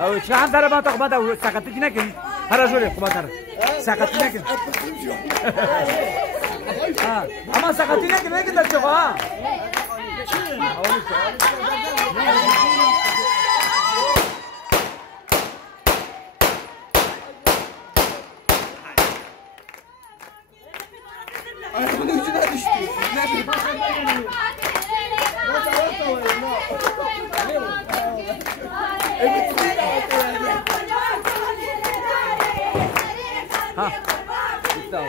او چه هم در ما تقبل او ساقطی نکن هر جوری قبطر ساقطی نکن اما ساقطی نکن در چه ها Ayağımın ucuna düştü. Ha. Bitti abi.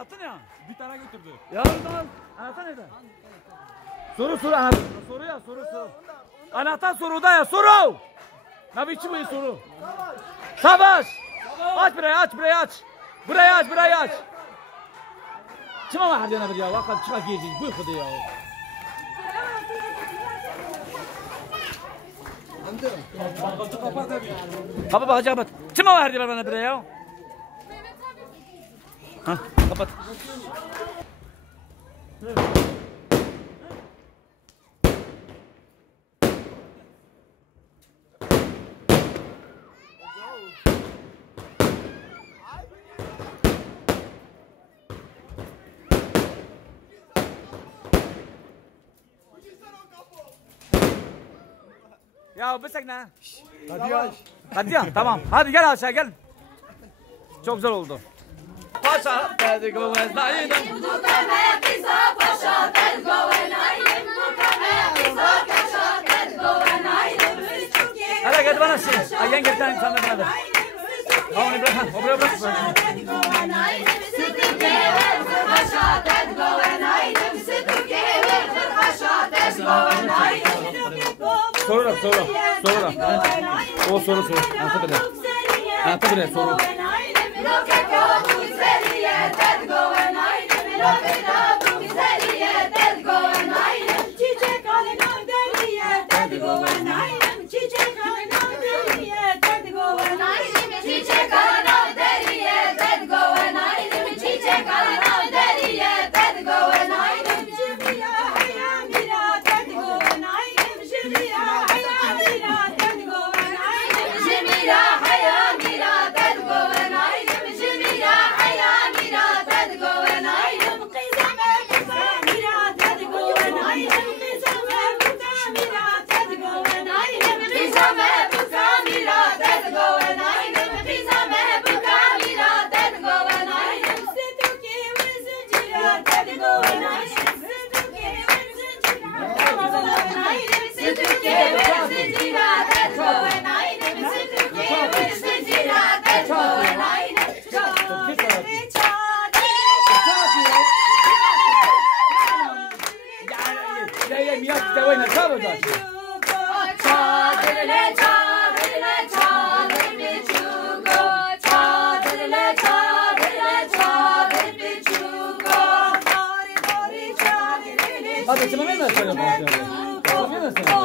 Attın ya. Bir tane götürdü. Ya tamam. Anahtar nerede? Soru anahtar. Soru ya soru. Anahtar soruda ya soru. Ne biçim bu soru? Savaş. Aç burayı aç. Burayı aç. Kim ama hardiyana bir ya? Vakit çıkak yiyeceğiz. Bu kudu ya. Kapat. Kim ama hardiyana bana bir ya? Ha, kapat. Ya besek ne? Hadi ya tamam. Hadi gel aşağı gel. Çok güzel oldu. Paşa dedi govenayım. Mukame kisa paşa dedi govenayım. Mukame kisa paşa dedi govenayım. Hele gel bana şey. Ayyan getir sen de bana ver. Onu bırak. O bırak. Soru. O soru. Anlatı bile soru. Hadi çabuk ne söylüyorsun? Ne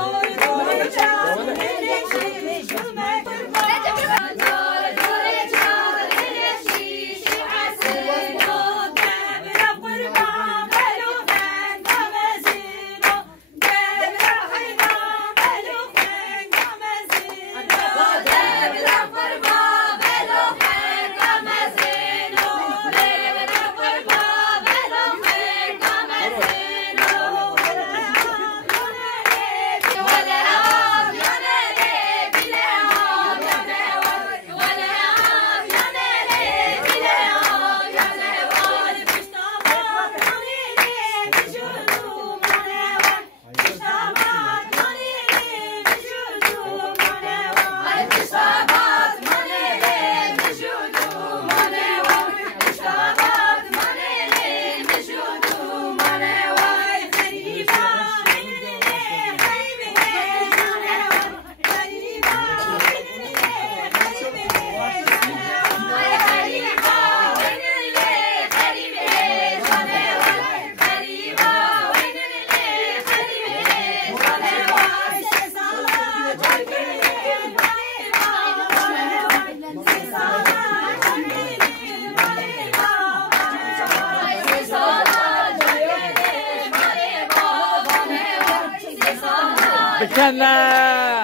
Kenna.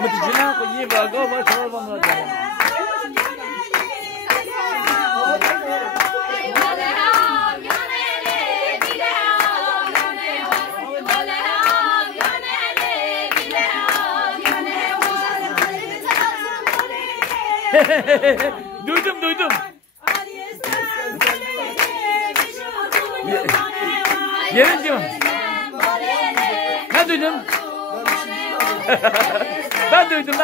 Mutjina ko ye bago ba chor banda. Duydum. Yerin diyor. Ne duydum? Ben duydum.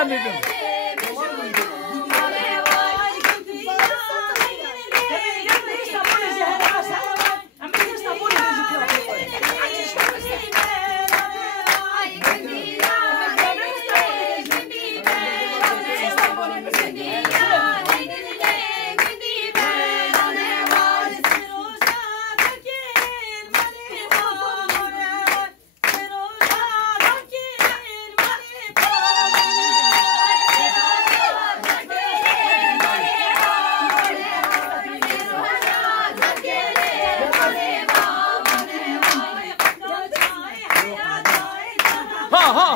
Ha.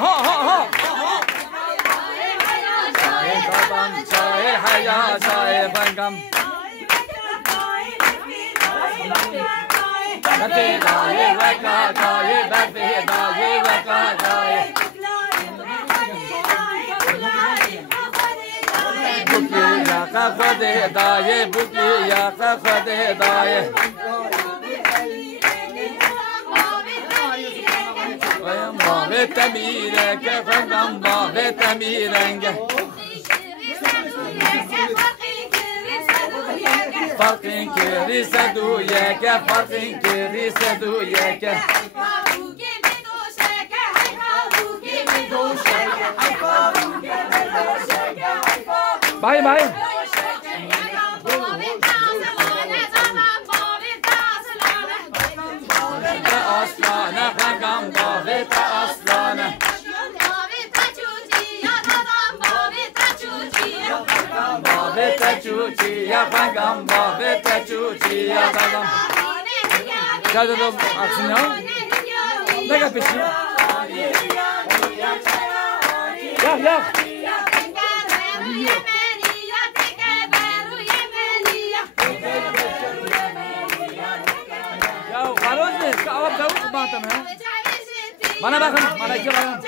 Chaye haya chaye bangam. Kate daye waka daye babe daye waka daye. Buki ya ka khode daye buki ya ka khode daye. Ve temire ke fangam ba ve temirenge farqin kiri sadu ye ke farqin kiri sadu ye ke Bye Aslana fangam ba ve aslana Baveta chuchi ya fangam baveta chuchi ya fangam. Gel de aksın ya. Ne yapıyorsun? Ya. Ya varoz ne? Avap davut bahtım ha. Bana bakın, bana iki bakın.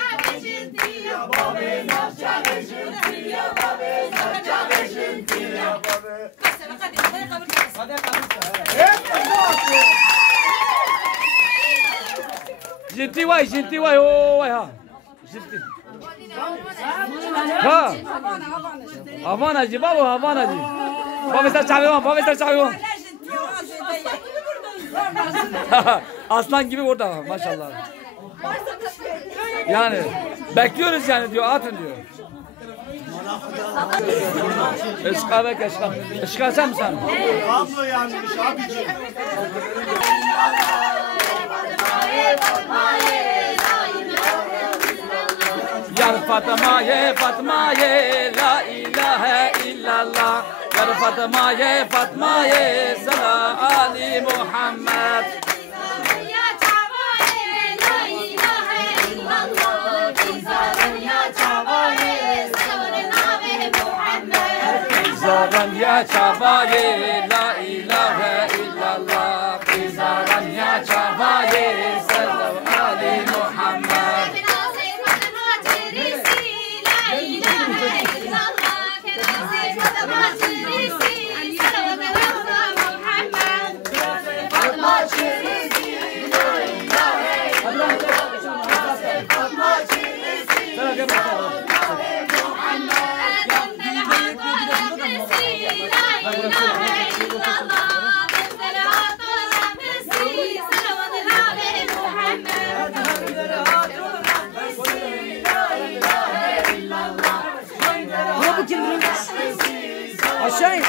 Jinti vay o vay ha. Jinti. Ha. Havanacı baba havanacı. Babesar çağırıyor. Aslan gibi orada maşallah. Yani bekliyoruz yani diyor atın diyor. Eşka sen mi sen? Abla yanmış abicim. Yar Fatma ye la ilahe illallah. Yar Fatma ye sala Ali Muhammed. Kizaran ya çabaye la ilahe illallah. Kizaran ya çabaye selam Ali Muhammed. Aşağı in.